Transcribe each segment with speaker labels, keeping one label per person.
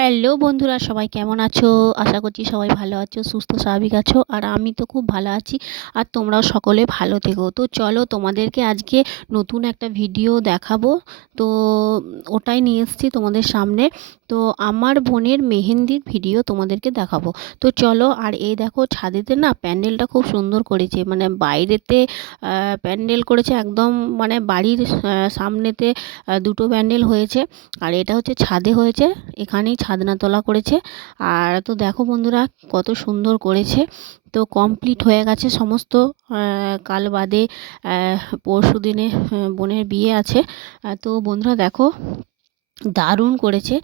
Speaker 1: Hello বন্ধুরা, সবাই কেমন আছো? আশা করছি সবাই ভালো আছো, সুস্থ, স্বাভাবিক আছো, আর আমি তো খুব ভালো আছি, আর তোমরাও সকলে ভালো থেকো। তো চলো তোমাদেরকে আজকে নতুন একটা ভিডিও দেখাবো। তো ওটাই নিয়ে এসেছি তোমাদের সামনে। তো আমার বোনের মেহেন্দির ভিডিও তোমাদেরকে দেখাবো। তো চলো, আর এই দেখো ছাদেতে না প্যান্ডেলটা খুব সুন্দর করেছে। মানে বাইরেতে প্যান্ডেল করেছে একদম মানে বাড়ির সামনেতে দুটো প্যান্ডেল হয়েছে। আর এটা হচ্ছে ছাদে হয়েছে, এখানেই ছাদনা তোলা করেছে। আর তো দেখো বন্ধুরা কত সুন্দর করেছে। তো কমপ্লিট হয়ে গেছে সমস্ত কাল বাদে পরশু দিনে বোনের বিয়ে আছে। তো বন্ধুরা দেখো দারুণ করেছে।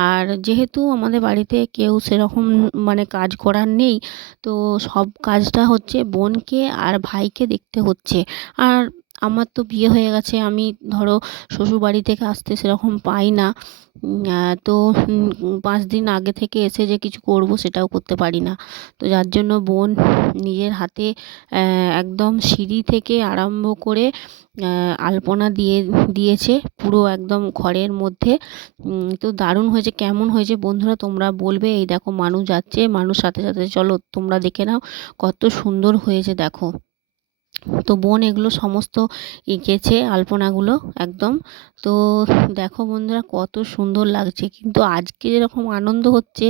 Speaker 1: আর যেহেতু আমাদের বাড়িতে কেউ সেরকম মানে কাজ করার নেই, তো সব কাজটা হচ্ছে বোনকে আর ভাইকে দেখতে হচ্ছে। আর আমার তো বিয়ে হয়ে গেছে, আমি ধরো শ্বশুরবাড়ি থেকে আসতে সেরকম পাই না। তো পাঁচ দিন আগে থেকে এসে যে কিছু করব সেটাও করতে পারি না। তো যার জন্য বোন নিজের হাতে একদম সিঁড়ি থেকে আরম্ভ করে আলপনা দিয়ে, দিয়েছে পুরো একদম ঘরের মধ্যে। তো দারুণ হয়েছে, কেমন হয়েছে বন্ধুরা তোমরা বলবে। এই দেখো মানুষ যাচ্ছে মানুষ সাথে সাথে চলো তোমরা দেখে নাও কত সুন্দর হয়েছে, দেখো। তো বোন এগুলো সমস্ত এঁকেছে আলপনাগুলো একদম। তো দেখো বন্ধুরা কত সুন্দর লাগছে, কিন্তু আজকে যেরকম আনন্দ হচ্ছে,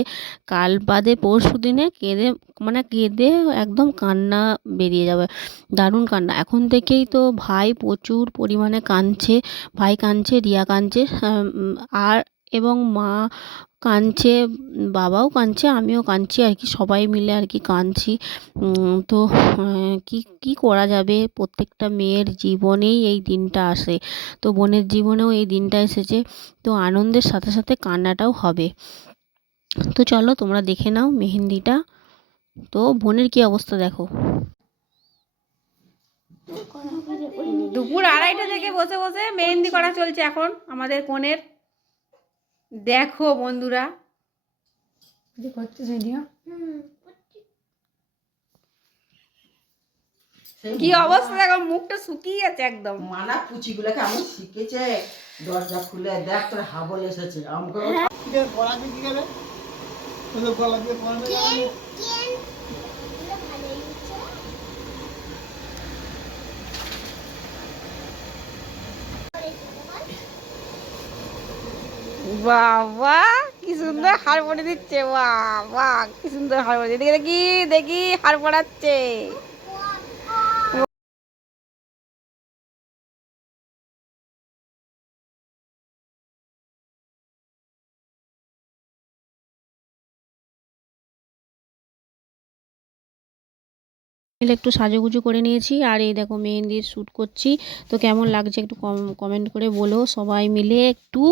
Speaker 1: কাল বাদে পরশু দিনে কেঁদে মানে কেঁদে একদম কান্না বেরিয়ে যাবে, দারুণ কান্না। এখন থেকেই তো ভাই প্রচুর পরিমাণে কাঁদছে, ভাই কাঁদছে, রিয়া কাঁদছে আর এবং মা কাঁদছে, বাবাও কাঁদছে, আমিও কাঁদছি, আর কি সবাই মিলে আর কি কাঁদছি। তো কী কী করা যাবে? প্রত্যেকটা মেয়ের জীবনেই এই দিনটা আসে। তো বোনের জীবনেও এই দিনটা এসেছে। তো আনন্দের সাথে সাথে কান্নাটাও হবে। তো চলো তোমরা দেখে নাও মেহেন্দিটা। তো বোনের কি অবস্থা দেখো।
Speaker 2: দুপুর আড়াইটা থেকে বসে বসে মেহেন্দি করা চলছে এখন আমাদের কোণের দেখো বন্ধুরা। কি অবস্থা দেখো মুখটা শুকিয়ে গেছে একদম।
Speaker 3: মানা পুচিগুলো কেমন শিখেছে দরজা খুলে দেখ তোর হাবল এসেছে। আমাকে গলা দিয়ে গেলে? গলা দিয়ে
Speaker 2: বাবা, কি সুন্দর হার পড়ে দিচ্ছে, বাবা, কি সুন্দর হার পড়ে দেখি দেখি দেখি, হার পড়াচ্ছে
Speaker 1: একটু সাজুগুজু করে নিয়েছি, আর এই দেখো মেহেন্দির শ্যুট করছি। তো কেমন লাগছে একটু কমেন্ট করে বলো সবাই মিলে একটু।